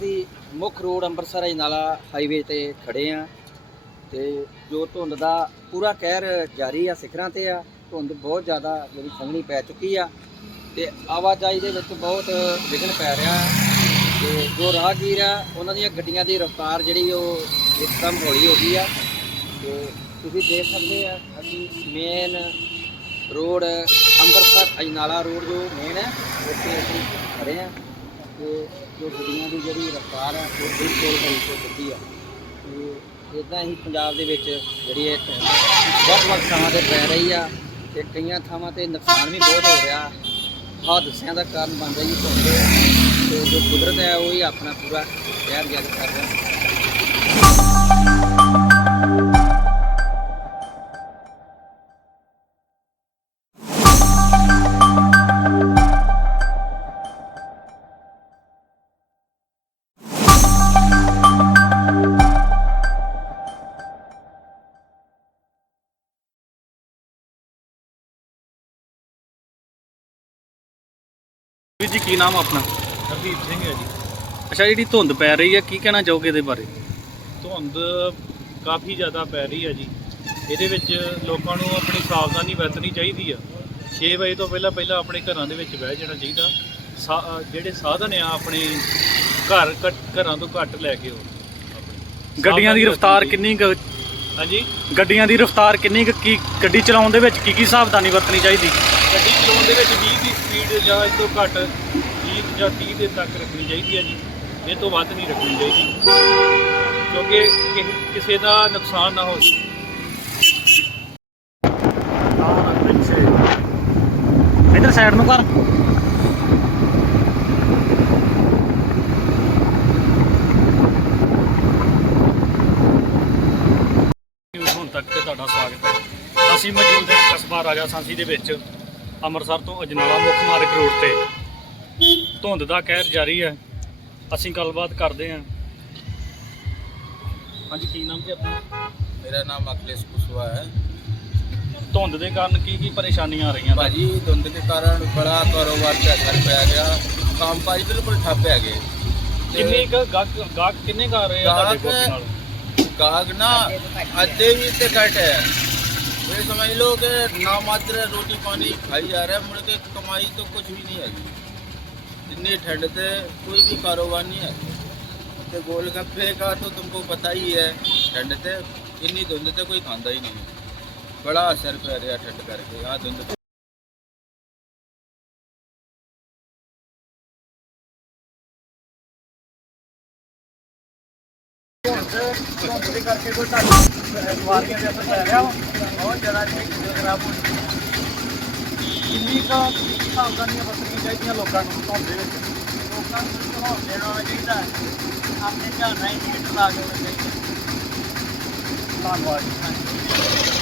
ਅਸੀਂ ਮੁੱਖ road Amritsar Ajnala highway ਤੇ ਖੜੇ ਆ ਤੇ ਜੋ ਧੁੰਦ ਦਾ ਪੂਰਾ ਕਹਿਰ ਜਾਰੀ ਆ ਸਿਖਰਾਂ ਤੇ ਆ, ਧੁੰਦ ਬਹੁਤ ਜ਼ਿਆਦਾ ਜਿਹੜੀ ਸੰਘਣੀ ਪੈ ਚੁੱਕੀ ਆ ਤੇ ਆਵਾਜਾਈ ਦੇ ਵਿੱਚ ਬਹੁਤ ਵਿਘਨ ਪੈ ਰਿਹਾ ਤੇ ਜੋ ਰਾਹਗੀਰ ਆ, ਉਹਨਾਂ ਦੀਆਂ ਗੱਡੀਆਂ ਦੀ ਰਫ਼ਤਾਰ ਜਿਹੜੀ ਉਹ ਇੱਕਦਮ ਹੌਲੀ ਹੋ ਗਈ ਆ ਤੇ ਤੁਸੀਂ ਦੇਖ ਸਕਦੇ ਆ, ਅਸੀਂ main road Amritsar Ajnala road ਜੋ ਮੇਨ ਹੈ ਉੱਥੇ ਅਸੀਂ ਖੜੇ ਆ। ਤੇ ਜੋ ਗੱਡੀਆਂ ਦੀ ਜਿਹੜੀ ਰਫ਼ਤਾਰ ਹੈ, ਉਹ ਬਿਲਕੁਲ ਹੌਲੀ ਤੋਂ ਆ ਤੇ ਇਦਾਂ ਹੀ ਪੰਜਾਬ ਦੇ ਵਿੱਚ ਜਿਹੜੀ ਇਹ ਧੁੰਦ ਵੱਖ ਵੱਖ ਥਾਵਾਂ ਤੇ ਪੈ ਰਹੀ ਆ ਤੇ ਕਈਆਂ ਥਾਵਾਂ ਤੇ ਨੁਕਸਾਨ ਵੀ ਬਹੁਤ ਹੋ ਰਿਹਾ। ਹਾਦਸਿਆਂ ਦਾ ਕਾਰਨ ਬਣ ਰਹੀ ਧੁੰਦ। ਤੇ ਜੋ ਕੁਦਰਤ ਹੈ, ਉਹ ਹੀ ਆਪਣਾ ਪੂਰਾ ਕਹਿਰ ਜਾਰੀ ਕਰ ਰਿਹਾ ਵੀਰ ਜੀ ਕੀ ਨਾਮ ਆ ਆਪਣਾ? ਹਰਦੀਪ ਸਿੰਘ ਹੈ ਜੀ। ਅੱਛਾ ਜਿਹੜੀ ਧੁੰਦ ਪੈ ਰਹੀ ਹੈ ਕੀ ਕਹਿਣਾ ਚਾਹੋਗੇ ਇਹਦੇ ਬਾਰੇ? ਧੁੰਦ ਕਾਫੀ ਜ਼ਿਆਦਾ ਪੈ ਰਹੀ ਹੈ ਜੀ। ਇਹਦੇ ਵਿੱਚ ਲੋਕਾਂ ਨੂੰ ਆਪਣੀ ਸਾਵਧਾਨੀ ਵਰਤਣੀ ਚਾਹੀਦੀ ਆ। 6 ਵਜੇ ਤੋਂ ਪਹਿਲਾਂ ਪਹਿਲਾਂ ਆਪਣੇ ਘਰਾਂ ਦੇ ਵਿੱਚ ਬਹਿ ਜਾਣਾ ਚਾਹੀਦਾ। ਸਾ- ਜਿਹੜੇ ਸਾਧਨ ਆ ਆਪਣੇ ਘਰ ਘੱਟ- ਘਰਾਂ ਤੋਂ ਘੱਟ ਲੈ ਕੇ ਆਓ। ਗੱਡੀਆਂ ਦੀ ਰਫ਼ਤਾਰ ਕਿੰਨੀ ਕੁ। ਹਾਂਜੀ? ਗੱਡੀਆਂ ਦੀ ਰਫ਼ਤਾਰ ਕਿੰਨੀ ਕੁ ਕੀ ਗੱਡੀ ਚਲਾਉਣ ਦੇ ਵਿੱਚ ਕੀ ਕੀ ਸਾਵਧਾਨੀ ਵਰਤਣੀ ਚਾਹੀਦੀ? ਗੱਡੀ ਚਲਾਉਣ ਦੇ ਵਿੱਚ 20 ਦੀ ਸਪੀਡ ਜਾਂ ਇਸ ਤੋਂ ਘੱਟ 20 ਜਾਂ 30 ਦੇ ਤੱਕ ਰੱਖਣੀ ਚਾਹੀਦੀ ਹੈ ਜੀ। ਇਹ ਤੋਂ ਵੱਧ ਨਹੀਂ ਰੱਖਣੀ ਚਾਹੀਦੀ। ਕਿਉਂਕਿ ਕਿ- ਕਿਸੇ ਦਾ ਨੁਕਸਾਨ ਨਾ ਹੋ ਇਧਰ ਸਾਈਡ ਨੂੰ ਕਰ। ਹੁਣ ਤੱਕ ਤੇ ਤੁਹਾਡਾ ਸਵਾਗਤ ਹੈ। ਅਸੀਂ ਮੌਜੂਦ ਹਾਂ ਕਸਬਾ ਰਾਜਾ ਸਾਂਸੀ ਦੇ ਵਿੱਚ। ਅੰਮ੍ਰਿਤਸਰ ਤੋਂ ਅਜਨਾਲਾ ਮੁੱਖ ਮਾਰਗ ਰੋਡ ਤੇ। ਧੁੰਦ ਦਾ ਕਹਿਰ ਜਾਰੀ ਹੈ। ਅਸੀਂ ਗੱਲਬਾਤ ਕਰਦੇ ਹਾਂ। ਹਾਂਜੀ ਕੀ ਨਾਮ ਜੀ ਆਪਣਾ? ਮੇਰਾ ਨਾਮ ਅਖਿਲੇਸ਼ ਕੁਸ਼ਵਾ ਹੈ। ਧੁੰਦ ਦੇ ਕਾਰਨ ਕੀ ਕੀ ਪਰੇਸ਼ਾਨੀਆਂ ਆ ਰਹੀਆਂ ਭਾਜੀ ਧੁੰਦ ਦੇ ਕਾਰਨ ਬੜਾ ਕਾਰੋਬਾਰ ਤੇ ਅਸਰ ਪੈ ਗਿਆ। ਕੰਮ ਕਾਜ ਬਿਲਕੁਲ ਠੱਪ ਹੈ ਗਏ ਕਿੰਨੇ ਗਾਹਕ ਗਾਹਕ ਕਿੰਨੇ ਕੁ ਆ ਰਹੇ ਆ ਤੁਹਾਡੇ ਕੋਲ ਨਾਲ? ਗਾਹਕ ਨਾ ਅੱਧੇ ਵੀ ਤੇ ਘਟ ਹੈ। ਇਹ ਸਮਝ ਲਓ ਕਿ ਨਾ ਮਾਤਰ ਰੋਟੀ ਪਾਣੀ ਖਾਈ ਜਾ ਰਿਹਾ, ਮੁੜ ਕੇ ਕਮਾਈ ਤੋਂ ਕੁਝ ਵੀ ਨਹੀਂ ਹੈਗੀ। ਇੰਨੀ ਠੰਡ ਤੇ ਕੋਈ ਵੀ ਕਾਰੋਬਾਰ ਨਹੀਂ ਹੈ ਤੇ ਗੋਲ ਗੱਪੇ ਦਾ ਤਾਂ ਤੁਮਕੋ ਪਤਾ ਹੀ ਹੈ, ਠੰਡ ਤੇ, ਇੰਨੀ ਧੁੰਦ ਤੇ ਕੋਈ ਖਾਂਦਾ ਹੀ ਨਹੀਂ। ਬੜਾ ਅਸਰ ਪੈ ਰਿਹਾ ਠੰਡ ਕਰਕੇ ਆ ਧੁੰਦ ਉਹਦੇ ਕਰਕੇ ਕੋਈ ਤੁਹਾਡੀ ਬਿਮਾਰੀਆਂ ਦੇ ਅਸਰ ਪੈ ਰਿਹਾ ਵਾ ਬਹੁਤ ਜ਼ਿਆਦਾ ਜਿਹੜੀ ਖਰਾਬ ਹੋ ਰਹੀ ਕਿੰਨੀ ਕੁ ਸਾਵਧਾਨੀਆਂ ਵਰਤਣੀਆਂ ਚਾਹੀਦੀਆਂ ਲੋਕਾਂ ਨੂੰ ਧੁੰਦ ਦੇ ਵਿੱਚ ਲੋਕਾਂ ਨੂੰ ਧਿਆਨ ਦੇਣਾ ਚਾਹੀਦਾ ਹੈ। ਆਪਣੇ ਧਿਆਨ ਨਾਲ ਹੀ ਲਾ ਕੇ ਆਉਣਾ ਚਾਹੀਦਾ ਧੰਨਵਾਦ ਜੀ